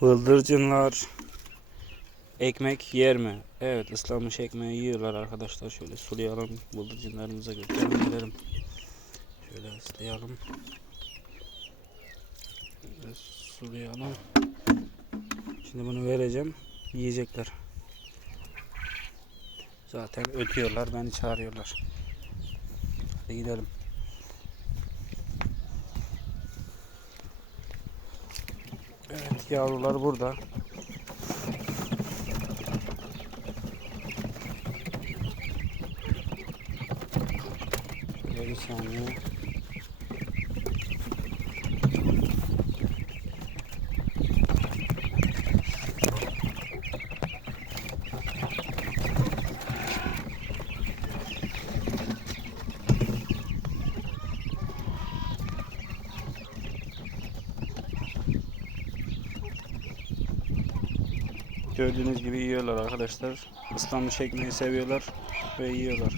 Bıldırcınlar ekmek yer mi? Evet ıslanmış ekmeği yiyorlar arkadaşlar. Şöyle sulayalım. Bıldırcınlarımıza götürelim. Şöyle ıslayalım. Şöyle sulayalım. Şimdi bunu vereceğim. Yiyecekler. Zaten ötüyorlar. Beni çağırıyorlar. Hadi gidelim. Evet yavrular burada. Bir saniye. Gördüğünüz gibi yiyorlar arkadaşlar. Islanmış ekmeği seviyorlar ve yiyorlar.